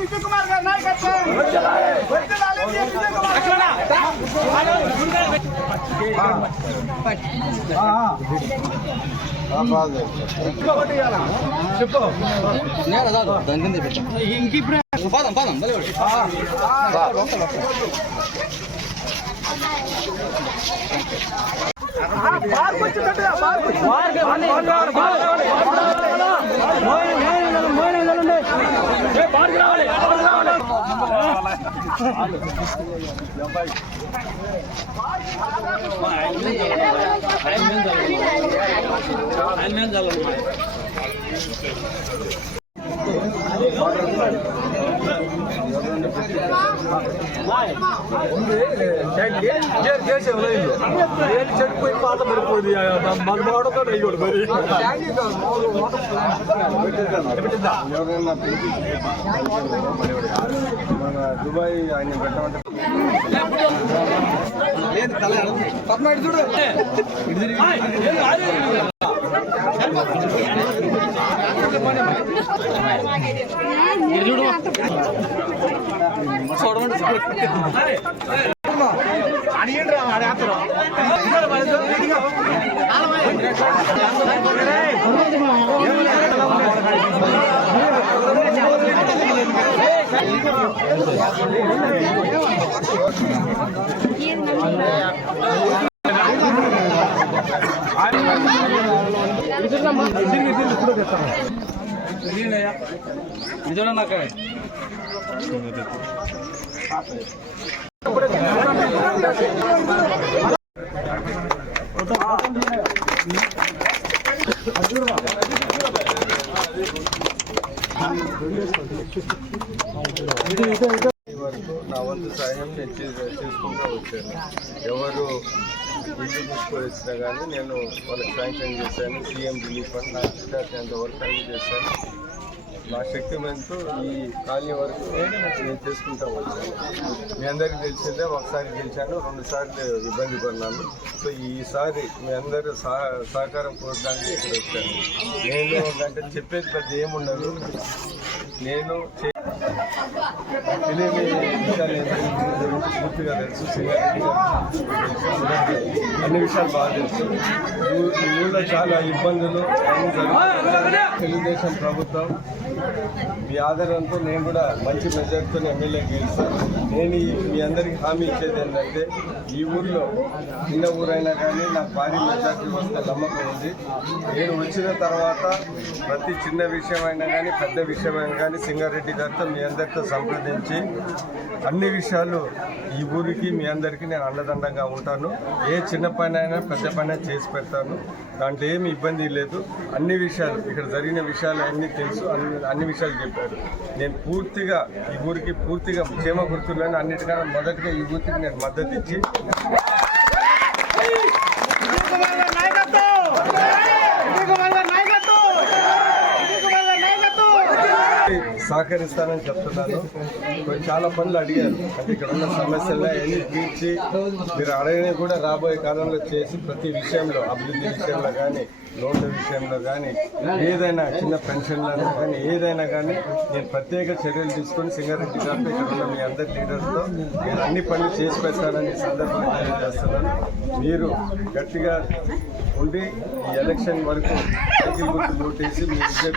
విజయ్ కుమార్ గారి నాయకత్వం చెప్పు పదం పదం చెడిపోయి పాత పడిపోయింది మన మోడతో నెయ్యి మరి మన దుబాయ్ ఆయన పెట్టమంటే చూడు వరకు నా వంతు సాయం నేను చేసుకుంటూ వచ్చాను. ఎవరు ఇల్లు తీసుకొని వచ్చినా కానీ నేను వాళ్ళకి శాంక్షన్ చేశాను. సీఎం రిలీఫ్ ఫండ్ నా అంత వర్క్ అన్ని చేశాను. నా శక్తి మేరకు ఈ కాలనీ వరకు నేను చేసుకుంటూ వచ్చాను. మీ అందరికీ తెలిసిందే, ఒకసారి గెలిచాను, 2 సార్లు ఇబ్బంది పడినాను. సో ఈసారి మీ అందరూ సహకారం కోరడానికి ఇక్కడ వచ్చాను. నేను అంటే చెప్పేది పెద్ద ఏముండదు. నేను తెలియని విషయాలు పూర్తిగా తెలుసు. అన్ని విషయాలు బాగా తెలుసు. ఈ ఊళ్ళో చాలా ఇబ్బందులు తెలుగుదేశం ప్రభుత్వం మీ ఆధారంతో నేను కూడా మంచి మెజార్టీతో ఎమ్మెల్యే గెలుస్తాను. నేను మీ అందరికీ హామీ ఇచ్చేది ఏంటంటే ఈ ఊర్లో చిన్న ఊరైనా కానీ నాకు భారీ మెజార్టీ వస్తే నమ్మకం ఉంది. నేను వచ్చిన తర్వాత ప్రతి చిన్న విషయమైనా కానీ పెద్ద విషయమైనా కానీ సింగారెడ్డి గారితో మీ అందరితో సంప్రదించి అన్ని విషయాలు ఈ ఊరికి మీ అందరికీ నేను అండదండంగా ఉంటాను. ఏ చిన్న పని అయినా పెద్ద పని చేసి పెడతాను. దాంట్లో ఏమి ఇబ్బంది లేదు. అన్ని విషయాలు ఇక్కడ జరిగిన విషయాలు అన్నీ తెలుసు. అన్ని విషయాలు చెప్పారు. నేను పూర్తిగా ఈ ఊరికి పూర్తిగా క్షేమ గుర్తులను అన్నిటికన్నా మొదటిగా ఈ ఊరికి నేను మద్దతు ఇచ్చి సహకరిస్తానని చెప్తున్నాను. చాలా పనులు అడిగారు. అంటే ఇక్కడ ఉన్న సమస్యలు అన్నీ తీర్చి మీరు అడగని కూడా రాబోయే కాలంలో చేసి ప్రతి విషయంలో అభివృద్ధి విషయంలో కానీ లోన్ల విషయంలో కానీ ఏదైనా చిన్న పెన్షన్లను కానీ ఏదైనా కానీ నేను ప్రత్యేక చర్యలు తీసుకొని సింగారెడ్డి గారితో ఇక్కడ ఉన్న మీ అందరి లీడర్స్తో నేను అన్ని పనులు చేసి పెడతానని సందర్భంగా తెలియజేస్తున్నాను. మీరు గట్టిగా ఉండి ఈ ఎలక్షన్ వరకు సైకిల్ గుర్తు ఓటేసి మీ విజయ్